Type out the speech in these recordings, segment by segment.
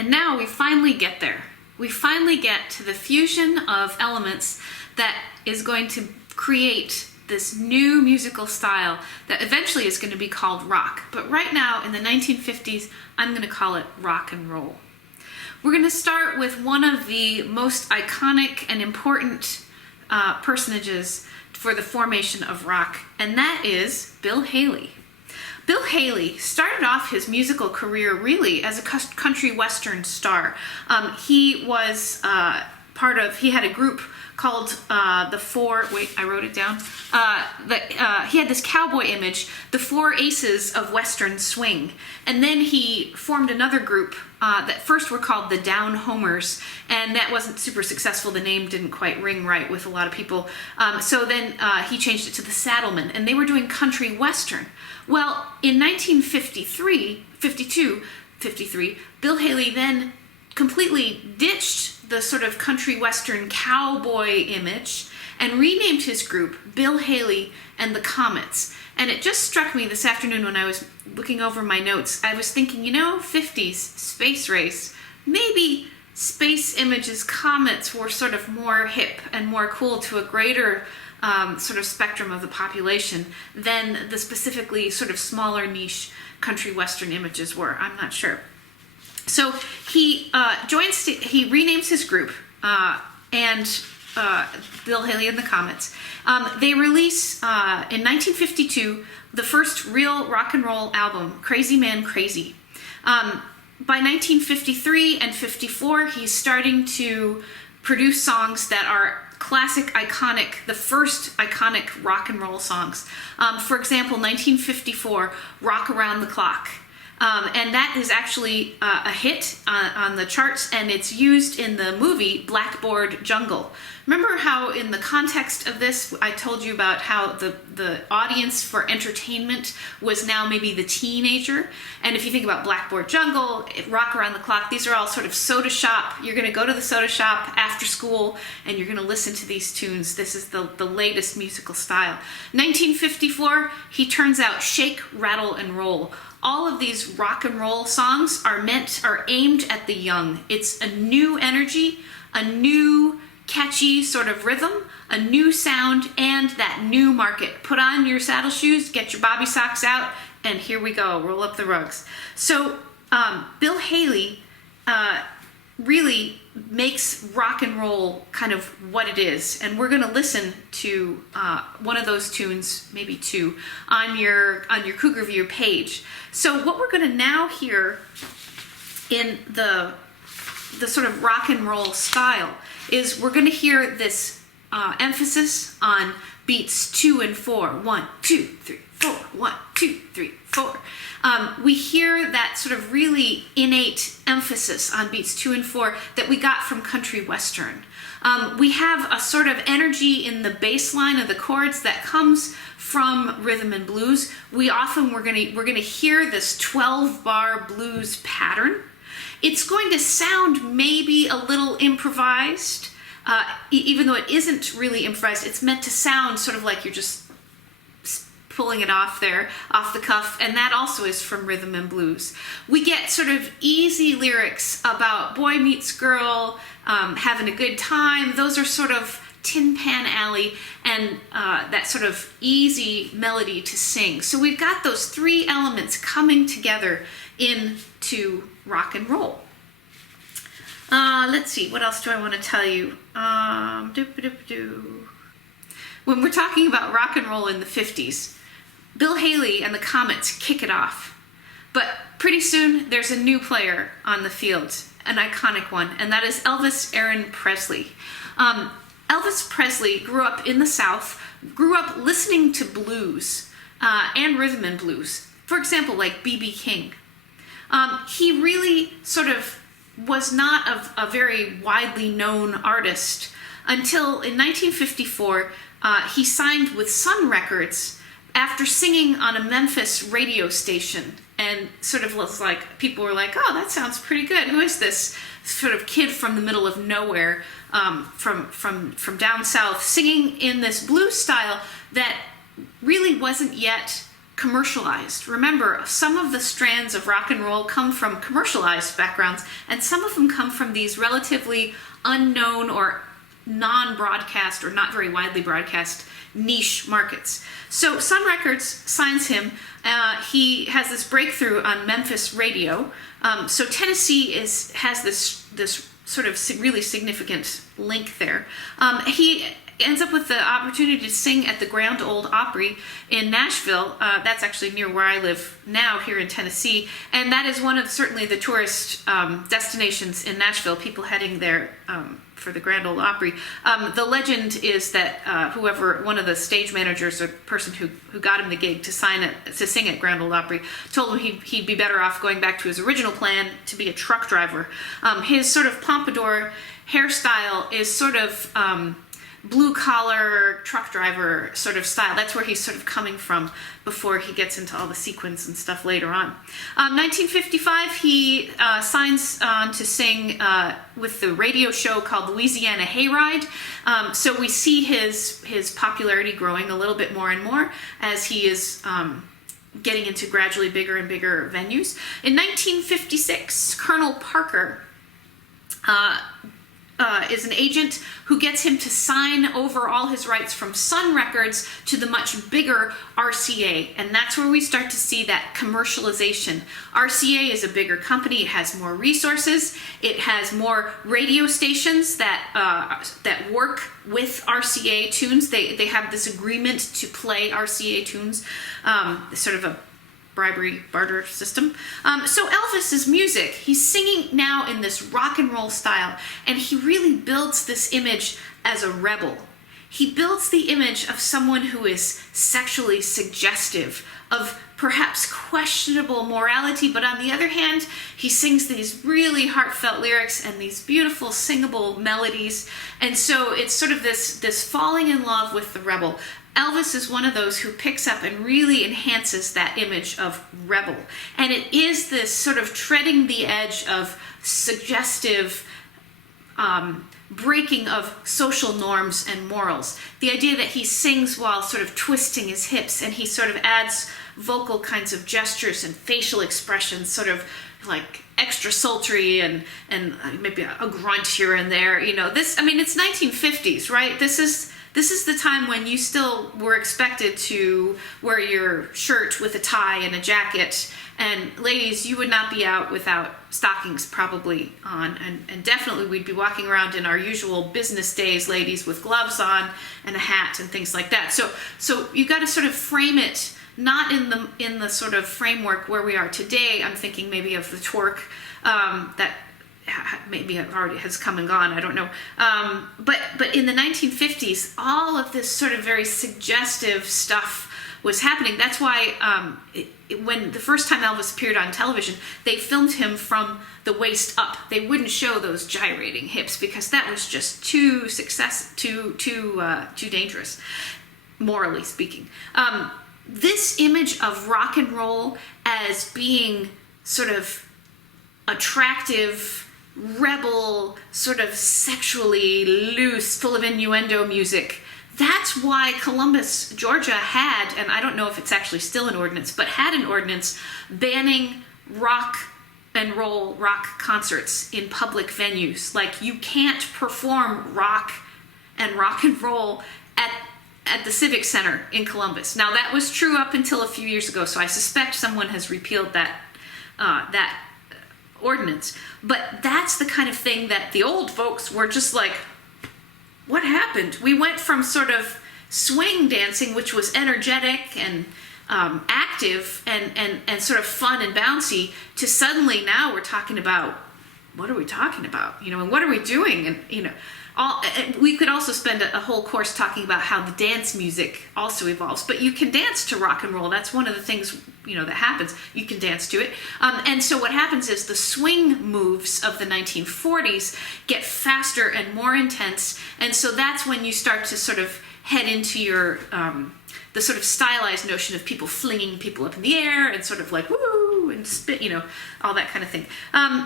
And now we finally get there. We finally get to the fusion of elements that is going to create this new musical style that eventually is going to be called rock. But right now, in the 1950s, I'm going to call it rock and roll. We're going to start with one of the most iconic and important personages for the formation of rock, and that is Bill Haley. Bill Haley started off his musical career really as a country western star. He was he had a group called the Four, wait, I wrote it down. He had this cowboy image, the Four Aces of Western Swing. And then he formed another group that first were called the Down Homers, and that wasn't super successful. The name didn't quite ring right with a lot of people. So then he changed it to the Saddlemen, and they were doing country western. Well, in 1953, Bill Haley then completely ditched the sort of country western cowboy image and renamed his group Bill Haley and the Comets. And it just struck me this afternoon when I was looking over my notes. I was thinking, 50s space race, maybe Space Image's comets were sort of more hip and more cool to a greater sort of spectrum of the population than the specifically sort of smaller niche country western images were. I'm not sure. So he he renames his group and Bill Haley and the Comets. They release in 1952 the first real rock and roll album, Crazy Man Crazy. By 1953 and 54, he's starting to produce songs that are classic, iconic, the first iconic rock and roll songs. For example, 1954, Rock Around the Clock. And that is actually a hit on the charts, and it's used in the movie Blackboard Jungle. Remember how in the context of this, I told you about how the audience for entertainment was now maybe the teenager? And if you think about Blackboard Jungle, Rock Around the Clock, these are all sort of soda shop. You're going to go to the soda shop after school, and you're going to listen to these tunes. This is the latest musical style. 1954, he turns out Shake, Rattle, and Roll. All of these rock and roll songs are aimed at the young. It's a new energy, a new catchy sort of rhythm, a new sound, and that new market. Put on your saddle shoes, get your bobby socks out, and here we go, roll up the rugs. So Bill Haley really makes rock and roll kind of what it is, and we're going to listen to one of those tunes, maybe two, on your Cougar View page. So what we're going to now hear in the sort of rock and roll style is we're going to hear this emphasis on beats 2 and 4. 1, 2, 3, 4. 1, 2, 3, 4. We hear that sort of really innate emphasis on beats 2 and 4 that we got from country western. We have a sort of energy in the bass line of the chords that comes from rhythm and blues. We're gonna hear this 12-bar blues pattern. It's going to sound maybe a little improvised, even though it isn't really improvised. It's meant to sound sort of like you're just pulling it off there, off the cuff, and that also is from rhythm and blues. We get sort of easy lyrics about boy meets girl, having a good time. Those are sort of Tin Pan Alley and that sort of easy melody to sing. So we've got those three elements coming together into rock and roll. Let's see, what else do I want to tell you? When we're talking about rock and roll in the 50s, Bill Haley and the Comets kick it off. But pretty soon there's a new player on the field, an iconic one, and that is Elvis Aaron Presley. Elvis Presley grew up in the South, grew up listening to blues and rhythm and blues. For example, like B.B. King. He really sort of was not a very widely known artist until in 1954 he signed with Sun Records after singing on a Memphis radio station, and sort of was like, people were like, oh, that sounds pretty good. Who is this sort of kid from the middle of nowhere, from down south, singing in this blues style that really wasn't yet commercialized. Remember, some of the strands of rock and roll come from commercialized backgrounds, and some of them come from these relatively unknown or non-broadcast or not very widely broadcast niche markets. So Sun Records signs him. He has this breakthrough on Memphis radio. So Tennessee has this sort of really significant link there. He ends up with the opportunity to sing at the Grand Ole Opry in Nashville. That's actually near where I live now, here in Tennessee, and that is one of certainly the tourist destinations in Nashville. People heading there for the Grand Ole Opry. The legend is that one of the stage managers or person who got him the gig to sing at Grand Ole Opry told him he'd be better off going back to his original plan to be a truck driver. His sort of pompadour hairstyle is sort of blue-collar truck driver sort of style. That's where he's sort of coming from before he gets into all the sequence and stuff later on. 1955, he signs on to sing with the radio show called Louisiana Hayride. So we see his popularity growing a little bit more and more as he is getting into gradually bigger and bigger venues. In 1956, Colonel Parker is an agent who gets him to sign over all his rights from Sun Records to the much bigger RCA, and that's where we start to see that commercialization. RCA is a bigger company. It has more resources. It has more radio stations that work with RCA tunes. They have this agreement to play RCA tunes, sort of a bribery barter system. So Elvis's music, he's singing now in this rock and roll style, and he really builds this image as a rebel. He builds the image of someone who is sexually suggestive, of perhaps questionable morality, but on the other hand, he sings these really heartfelt lyrics and these beautiful singable melodies, and so it's sort of this falling in love with the rebel. Elvis is one of those who picks up and really enhances that image of rebel. And it is this sort of treading the edge of suggestive breaking of social norms and morals. The idea that he sings while sort of twisting his hips, and he sort of adds vocal kinds of gestures and facial expressions, sort of like extra sultry and maybe a grunt here and there. You know, it's 1950s, right? This is the time when you still were expected to wear your shirt with a tie and a jacket. And ladies, you would not be out without stockings probably on. And definitely we'd be walking around in our usual business days, ladies, with gloves on and a hat and things like that. So you got to sort of frame it, not in the sort of framework where we are today. I'm thinking maybe of the twerk that maybe already has come and gone, I don't know. But in the 1950s, all of this sort of very suggestive stuff was happening. That's why when the first time Elvis appeared on television, they filmed him from the waist up. They wouldn't show those gyrating hips because that was just too dangerous, morally speaking. This image of rock and roll as being sort of attractive, rebel, sort of sexually loose, full of innuendo music. That's why Columbus, Georgia had, and I don't know if it's actually still an ordinance, but had an ordinance banning rock and roll concerts in public venues. Like, you can't perform rock and roll at the Civic Center in Columbus. Now, that was true up until a few years ago, so I suspect someone has repealed that ordinance. But that's the kind of thing that the old folks were just like, what happened? We went from sort of swing dancing, which was energetic and active and sort of fun and bouncy, to suddenly now we're talking about, what are we talking about? And what are we doing? And, we could also spend a whole course talking about how the dance music also evolves, but you can dance to rock and roll. That's one of the things, that happens. You can dance to it. And so what happens is the swing moves of the 1940s get faster and more intense. And so that's when you start to sort of head into your, the sort of stylized notion of people flinging people up in the air and sort of like, woo, and spit, all that kind of thing.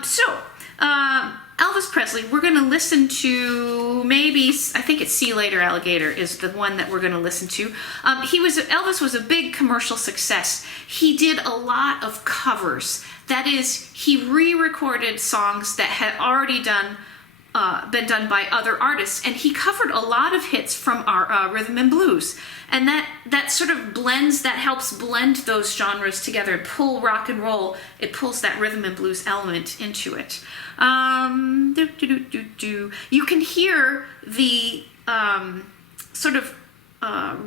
So Elvis Presley, we're going to listen to maybe, I think it's See You Later Alligator is the one that we're going to listen to. Elvis was a big commercial success. He did a lot of covers. That is, he re-recorded songs that had already been done by other artists, and he covered a lot of hits from our rhythm and blues. And that sort of helps blend those genres together, pull rock and roll. It pulls that rhythm and blues element into it. You can hear the sort of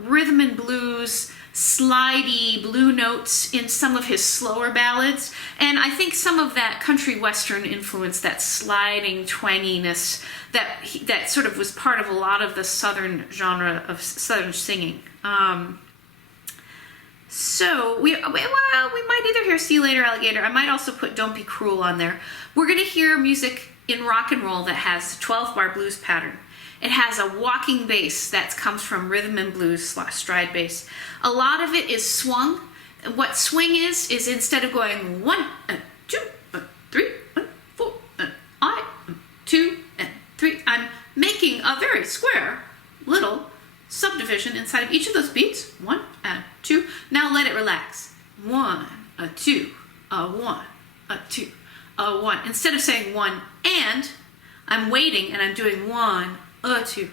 rhythm and blues, slidey blue notes in some of his slower ballads, and I think some of that country western influence, that sliding twanginess that sort of was part of a lot of the southern genre of southern singing. So we might either hear See You Later Alligator. I might also put Don't Be Cruel on there. We're going to hear music in rock and roll that has 12-bar blues pattern. It has a walking bass that comes from rhythm and blues / stride bass. A lot of it is swung. What swing is instead of going 1 and 2 and 3 and 4 and 2 and 3, I'm making a very square little subdivision inside of each of those beats. 1 and 2. Now let it relax. 1, a 2, a 1, a 2, a 1. Instead of saying 1 and, I'm waiting and I'm doing 1, a 2,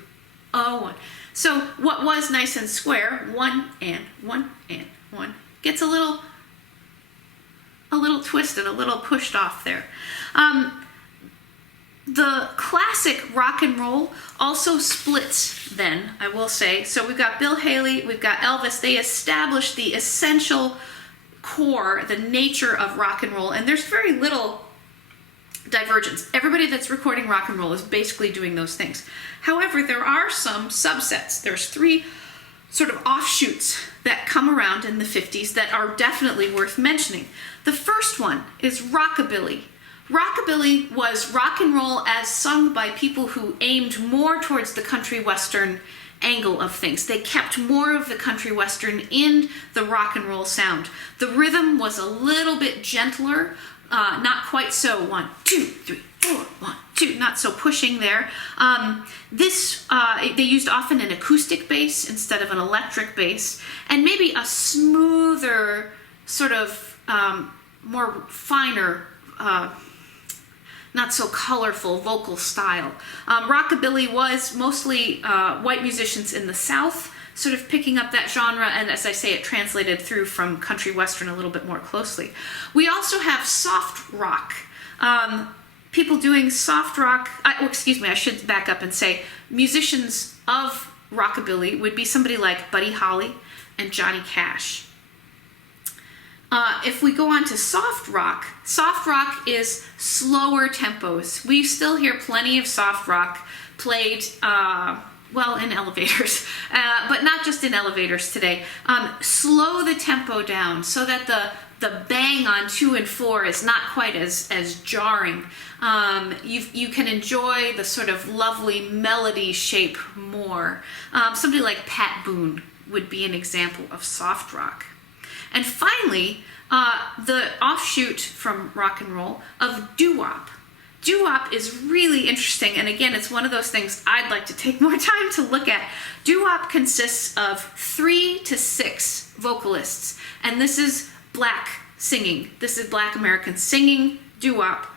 a 1. So what was nice and square, 1 and 1 and 1, gets a little twisted, a little pushed off there. The classic rock and roll also splits then, I will say. So we've got Bill Haley, we've got Elvis. They established the essential core, the nature of rock and roll, and there's very little divergence. Everybody that's recording rock and roll is basically doing those things. However, there are some subsets. There's 3 sort of offshoots that come around in the 50s that are definitely worth mentioning. The first one is rockabilly. Rockabilly was rock and roll as sung by people who aimed more towards the country western angle of things. They kept more of the country western in the rock and roll sound. The rhythm was a little bit gentler, not quite so 1, 2, 3, 4, 1, 2, not so pushing there. They used often an acoustic bass instead of an electric bass, and maybe a smoother, sort of more finer, not so colorful vocal style. Rockabilly was mostly white musicians in the South, sort of picking up that genre, and as I say, it translated through from country western a little bit more closely. We also have soft rock. People doing soft rock, I should back up and say musicians of rockabilly would be somebody like Buddy Holly and Johnny Cash. If we go on to soft rock is slower tempos. We still hear plenty of soft rock played, in elevators, but not just in elevators today. Slow the tempo down so that the bang on 2 and 4 is not quite as jarring. You can enjoy the sort of lovely melody shape more. Somebody like Pat Boone would be an example of soft rock. And finally, the offshoot from rock and roll of doo-wop. Doo-wop is really interesting, and again, it's one of those things I'd like to take more time to look at. Doo-wop consists of 3 to 6 vocalists, and this is black singing. This is black Americans singing doo-wop.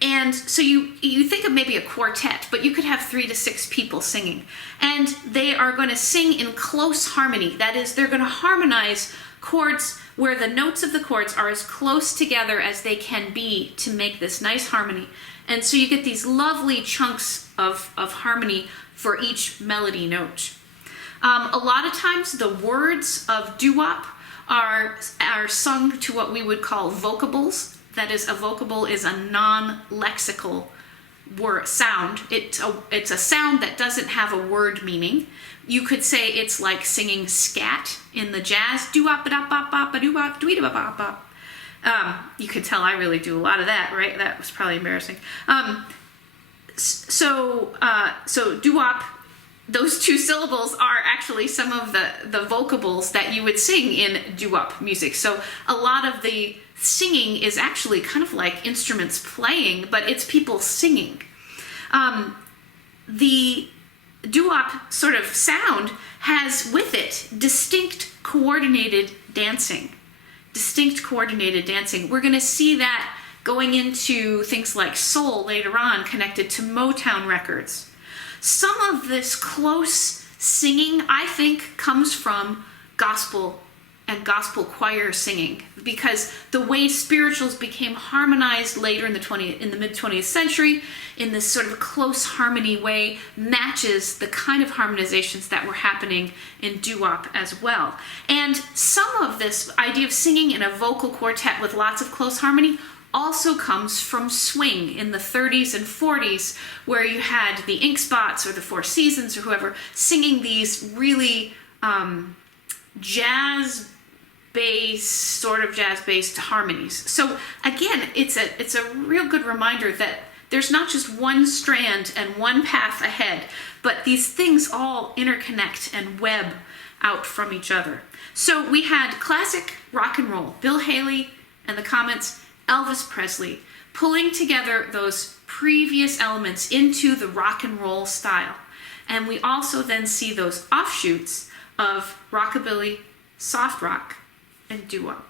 And so you think of maybe a quartet, but you could have 3 to 6 people singing. And they are going to sing in close harmony. That is, they're going to harmonize chords where the notes of the chords are as close together as they can be to make this nice harmony. And so you get these lovely chunks of harmony for each melody note. A lot of times the words of doo-wop are sung to what we would call vocables. That is, a vocable is a non-lexical word sound. It's a sound that doesn't have a word meaning. You could say it's like singing scat in the jazz. Doo-wop-a-dop-bop-bop-a-doo-wop, doo-wop-a-bop-bop. You could tell I really do a lot of that, right? That was probably embarrassing. So doo-wop those two syllables are actually some of the vocables that you would sing in doo-wop music. So a lot of the singing is actually kind of like instruments playing, but it's people singing. The doo-wop sort of sound has with it distinct coordinated dancing. We're going to see that going into things like soul later on, connected to Motown records. Some of this close singing, I think, comes from gospel and gospel choir singing, because the way spirituals became harmonized later in the mid-20th century in this sort of close harmony way matches the kind of harmonizations that were happening in doo-wop as well. And some of this idea of singing in a vocal quartet with lots of close harmony also comes from swing in the 30s and 40s, where you had the Ink Spots or the Four Seasons or whoever singing these really jazz-based harmonies. So again, it's a real good reminder that there's not just one strand and one path ahead, but these things all interconnect and web out from each other. So we had classic rock and roll, Bill Haley and the Comets, Elvis Presley, pulling together those previous elements into the rock and roll style. And we also then see those offshoots of rockabilly, soft rock, and doo-wop.